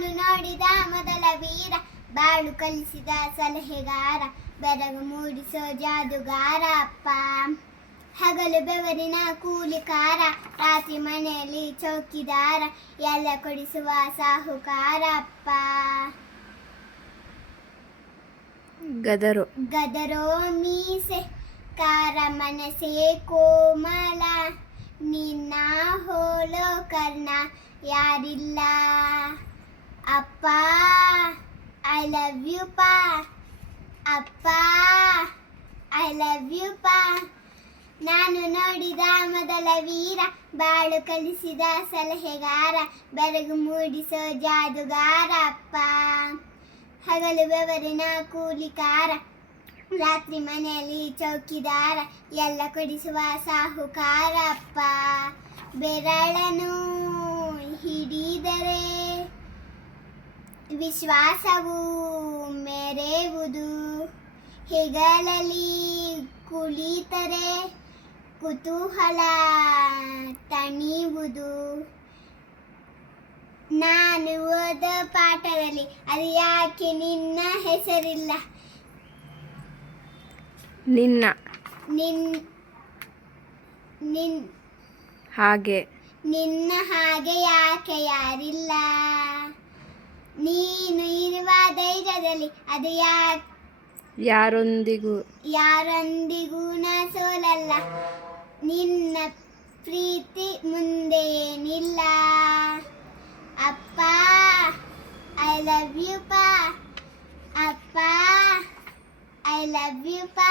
ನಾನು ನೋಡಿದ ಮೊದಲ ವೀರ, ಬಾಳು ಕಲಿಸಿದ ಸಲಹೆಗಾರ, ಬೆರಗು ಮೂಡಿಸೋ ಜಾದುಗಾರ ಅಪ್ಪ. ಹಗಲು ಬೆವರಿನ ಕೂಲಿಕಾರ, ರಾತ್ರಿ ಮನೆಯಲ್ಲಿ ಚೌಕಿದಾರ, ಎಲ್ಲ ಕೊಡಿಸುವ ಸಾಹುಕಾರ ಅಪ್ಪ. ಗದರೋ ಮೀಸೆ ಕಾರ, ಮನಸೇ ಕೋಮಲ, ನಿನ್ನ ಹೋಲೋ ಕರ್ಣ ಯಾರಿಲ್ಲ ಅಪ್ಪ. ಐ ಲವ್ ಯು ಪಾ ಅಪ್ಪ, ಐ ಲವ್ ಯು ಪಾ. ನಾನು ನೋಡಿದ ಮೊದಲ ವೀರ, ಬಾಳು ಕಲಿಸಿದ ಸಲಹೆಗಾರ, ಬೆರಗು ಮೂಡಿಸೋ ಜಾದುಗಾರ ಅಪ್ಪ. ಹಗಲು ಬೆವರಿನ ಕೂಲಿಕಾರ, ರಾತ್ರಿ ಮನೆಯಲ್ಲಿ ಚೌಕಿದಾರ, ಎಲ್ಲ ಕೊಡಿಸುವ ಸಾಹುಕಾರ ಅಪ್ಪ. ಬೆರಳನು ಹಿಡಿದರೆ ವಿಶ್ವಾಸವು ಮೆರೆಯುವುದು, ಹೆಗಲಲ್ಲಿ ಕುಳಿತರೆ ಕುತೂಹಲ ತಣಿಯುವುದು. ನಾನು ಓದ ಪಾಠದಲ್ಲಿ ಅದು ಯಾಕೆ ನಿನ್ನ ಹೆಸರಿಲ್ಲ, ನಿನ್ನ ಹಾಗೆ ನಿನ್ನ ಹಾಗೆ ಯಾಕೆ ಯಾರಿಲ್ಲ. ನೀನು ಇರುವ ಧೈರ್ಯದಲ್ಲಿ ಅದು ಯಾರೊಂದಿಗೂ ನಾ ಸೋಲಲ್ಲ. ನಿನ್ನ ಪ್ರೀತಿ ಮುಂದೆ ಏನಿಲ್ಲ ಅಪ್ಪ. ಐ ಲವ್ ಯು ಪಾ ಅಪ್ಪ, ಐ ಲವ್ ಯು ಪಾ.